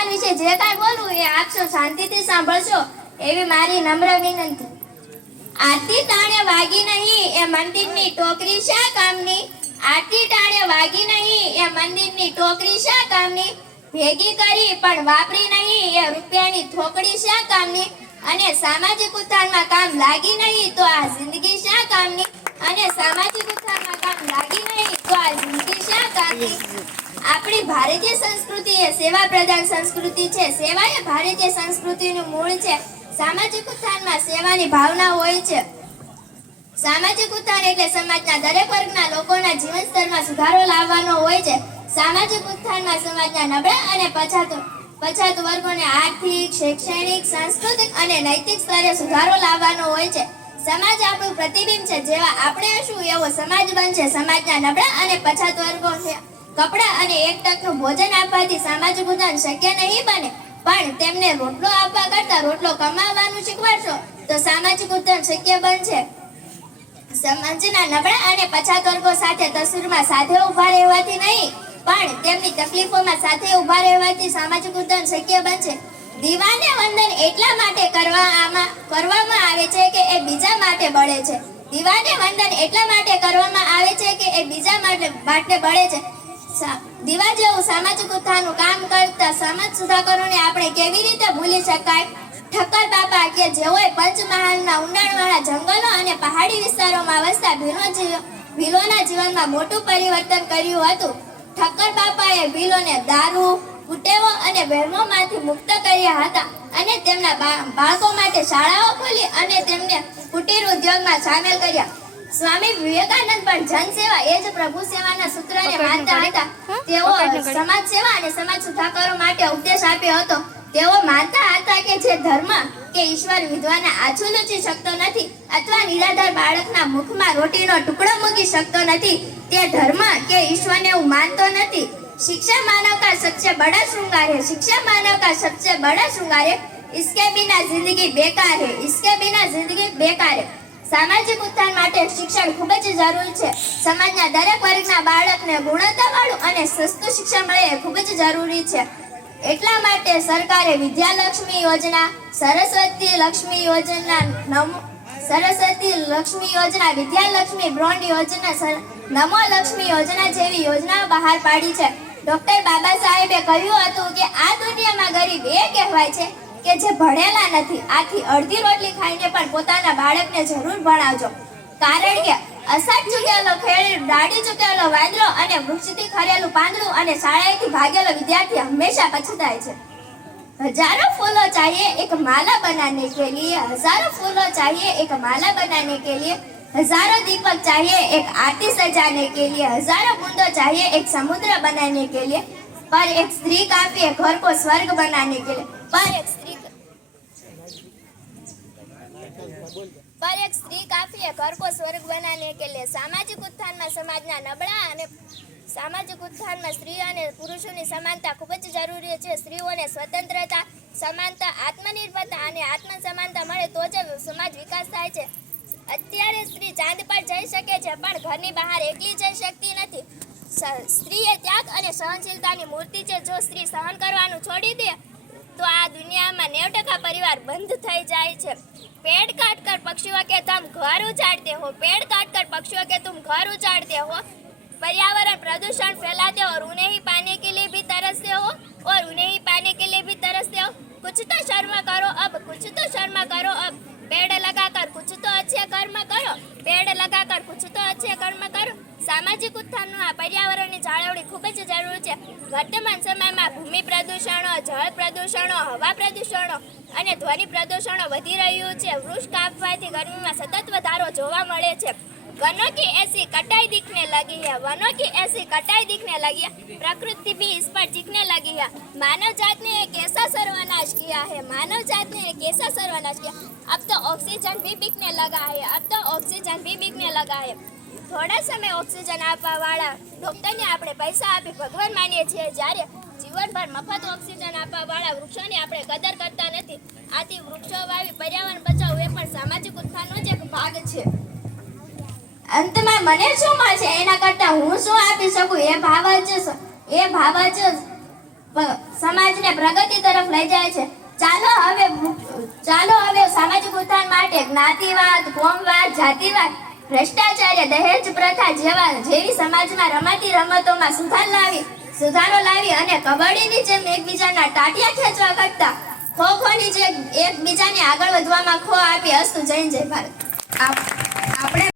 ઉત્થાન વિશે જે કાંઈ બોલવું એ આપ સૌ શાંતિથી સાંભળશો એવી મારી નમ્ર વિનંતી. આરતી ટાણે વાગી નહીં એ મંદિરની ટોકરી શા કામની? આરતી ટાણે વાગી નહીં એ મંદિરની ટોકરી શા કામની? ભેગી કરી પણ વાપરી નહીં એ રૂપિયાની થોકડી શા કામની? અને સામાજિક ઉત્થાનમાં કામ લાગી નહીં તો આ જિંદગી શા કામની? અને સામાજિક ઉત્થાનમાં કામ લાગી નહીં તો આ જિંદગી શા કામની? આપણી ભારતીય સંસ્કૃતિ એ સેવા પ્રધાન સંસ્કૃતિ છે. સેવા એ ભારતીય સંસ્કૃતિનું મૂળ છે. સામાજિક ઉત્થાનમાં સેવાની ભાવના હોય છે. સામાજિક ઉત્થાન એટલે સમાજના દરેક વર્ગના લોકોના જીવન સ્તરમાં સુધારો લાવવાનો હોય છે. સામાજિક ઉત્થાનમાં સમાજના નબળા અને પછાત વર્ગોને આર્થિક, શૈક્ષણિક, સાંસ્કૃતિક અને નૈતિક સ્તરે સુધારો લાવવાનો હોય છે. સમાજ આપણું પ્રતિબિંબ છે. જેવા આપણે હશું એવો સમાજ બનશે. સમાજના નબળા અને પછાત વર્ગોને કપડાં અને એક ટકનું ભોજન આપવાથી સામાજિક ઉત્થાન શક્ય નહીં બને, પણ તેમને રોટલો આપવા કરતા રોટલો કમાવવાનું શીખવાડશો તો સામાજિક ઉત્થાન શક્ય બનશે. સમાજના નબળા અને પછાત વર્ગો સાથે તસવીરમાં સાથે ઊભા રહેવાથી નહીં, પણ તેમની તકલીફોમાં સાથે ઊભા રહેવાથી સામાજિક ઉત્થાન શક્ય બનશે. દીવાને વંદન એટલા માટે કરવામાં આવે છે કે એ બીજા માટે બળે છે. દીવાને વંદન એટલા માટે કરવામાં આવે છે કે એ બીજા માટે બળે છે. દીવા જેવું સામાજિક ઉત્થાનનું કામ કરતા સમાજ સુધારકોને આપણે કેવી રીતે ભૂલી શકાય? ઠક્કર બાપા કે જેઓએ પંચમહાલના ઊંડાણવાળા જંગલો અને પહાડી વિસ્તારોમાં વસતા ભીલોના જીવનમાં મોટું પરિવર્તન કર્યું હતું. ઠક્કર બાપાએ ભીલોને દારૂ, કુટેવો અને વહેમોમાંથી મુક્ત કર્યા હતા અને તેમના બાળકો માટે શાળાઓ ખોલી અને તેમને કુટીર ઉદ્યોગમાં સામેલ કર્યા. સ્વામી વિવેકાનંદ પણ જનસેવા એ જ પ્રભુ સેવાના સૂત્રને માનતા હતા. તેઓ સમાજ સેવા અને સમાજ સુધારકો માટે ઉપદેશ આપ્યો હતો. તેઓ માનતા હતા કે જે ધર્મ કે ઈશ્વર વિધવાને આછું લૂછી શકતો નથી અથવા નિરાધાર બાળકના મુખમાં રોટીનો ટુકડો મૂકી શકતો નથી, તે ધર્મ કે ઈશ્વરને હું માનતો નથી. शिक्षा मानव का सबसे बड़ा श्रृंगार है. शिक्षा मानव का सबसे बड़ा श्रृंगार है. इसके बिना जिंदगी बेकार है. इसके बिना जिंदगी बेकार है. સામાજિક ઉત્થાન માટે શિક્ષણ ખૂબ જ જરૂરી છે. સમાજના દરેક વર્ગના બાળકને ગુણવત્તાવાળું અને સસ્તું શિક્ષણ મળે એ ખૂબ જ જરૂરી છે. એટલા માટે સરકારે વિદ્યાલક્ષ્મી યોજના, સરસ્વતી લક્ષ્મી યોજના, વિદ્યાલક્ષ્મી બ્રોન્ડ યોજના, નમો લક્ષ્મી યોજના જેવી યોજનાઓ બહાર પાડી છે. ડોક્ટર બાબા સાહેબે કહ્યું હતું કે આ દુનિયામાં ગરીબ એ કહેવાય છે કે જે ભણેલા નથી. આથી અડધી રોટલી ખાઈને પણ પોતાના બાળકને જરૂર ભણાવજો. કારણ કે અસાડ ચૂકેલો ખેડ, દાઢી ચૂકેલો વાંદરો અને વૃક્ષથી ખરેલું પાંદડું અને શાળાએથી ભાગેલો વિદ્યાર્થી હંમેશા પછતાય છે. हजारों फूलों चाहिए एक माला बनाने के लिए, हजारों फूलों चाहिए एक माला बनाने के लिए, हजारों दीपक चाहिए एक आरती सजाने के लिए, हजारों बूंदों चाहिए एक समुद्र बनाने के लिए, पर एक स्त्री काफी है घर को स्वर्ग बनाने के लिए, पर एक स्त्री काफी है घर को स्वर्ग बनाने के लिए. सामाजिक उत्थाનમાં સમાજના નબળા અને સામાજિક ઉત્થાનમાં સ્ત્રી અને પુરુષોની સમાનતા ખૂબ જ જરૂરી છે. સ્ત્રીઓને સ્વતંત્રતા, સમાનતા, આત્મનિર્ભરતા અને આત્મસમાનતા મળે તો જ સમાજ વિકાસ થાય છે. અત્યારે સ્ત્રી ચાંદ પર જઈ શકે છે પણ ઘરની બહાર એકલી જઈ શકતી નથી. સ્ત્રી એ ત્યાગ અને સહનશીલતાની મૂર્તિ છે. જો સ્ત્રી સહન કરવાનું છોડી દે તો આ દુનિયામાં 90% પરિવાર બંધ થઈ જાય છે. पेड़ काट कर पक्षियों के तुम घर उजाड़ते हो, पेड़ काट कर पक्षियों के तुम घर उजाड़ते हो, पर्यावरण प्रदूषण फैलाते हो और उन्हें ही पाने के लिए भी तरसते हो और उन्हें ही पाने के लिए भी तरसते हो. कुछ तो शर्म करो अब, कुछ तो शर्म करो अब. पेड़ लगाकर कुछ तो अच्छे कर्म करो, पेड़ लगाकर कुछ तो अच्छे कर्म करो. સામાજિક ઉત્થાનનું આ પર્યાવરણની જાળવણી ખૂબ જ જરૂરી છે. વર્તમાન સમયમાં ભૂમિ પ્રદૂષણો, જળ પ્રદૂષણો, હવા પ્રદૂષણો અને ધ્વનિ પ્રદૂષણો વધી રહ્યું છે. વૃક્ષ કાપવાથી ગરમીમાં સતત વધારો જોવા મળે છે. वनों की ऐसी कटाई दिखने लगी है, वनों की ऐसी कटाई दिखने लगी है, प्रकृति भी इस पर चिकने लगी है. मानव जात ने एक ऐसा सर्वनाश किया है, मानव जात ने एक ऐसा सर्वनाश किया. अब तो ऑक्सीजन भी बिकने लगा है, अब तो ऑक्सीजन भी बिकने लगा है. થોડા સમય ઓક્સિજન આપવાવાળા ડોક્ટરને આપણે પૈસા આપી ભગવાન માનીએ છીએ, જ્યારે જીવનભર મફત ઓક્સિજન આપવાવાળા વૃક્ષોની આપણે કદર કરતા નથી. આથી વૃક્ષો વાવી પર્યાવરણ બચાવવું એ પણ સામાજિક ઉત્થાનનો જ એક ભાગ છે. અંતમાં મને શું મળશે એના કરતાં હું શું આપી શકું એ ભાવ જ સમાજને પ્રગતિ તરફ લઈ જાય છે. ચાલો હવે સામાજિક ઉત્થાન માટે જ્ઞાતિવાદ, કોમવાદ, જાતિવાદ, ભ્રષ્ટાચાર, દહેજ પ્રથા જેવી સમાજમાં રમાતી રમતોમાં સુધારો લાવી અને કબડ્ડીની જેમ એકબીજાના ટાટિયા ખેંચવા કરતા ખોખોની જેમ એકબીજાને આગળ વધવામાં ખો આપી. અસ્તુ. જય ભારત. આપણે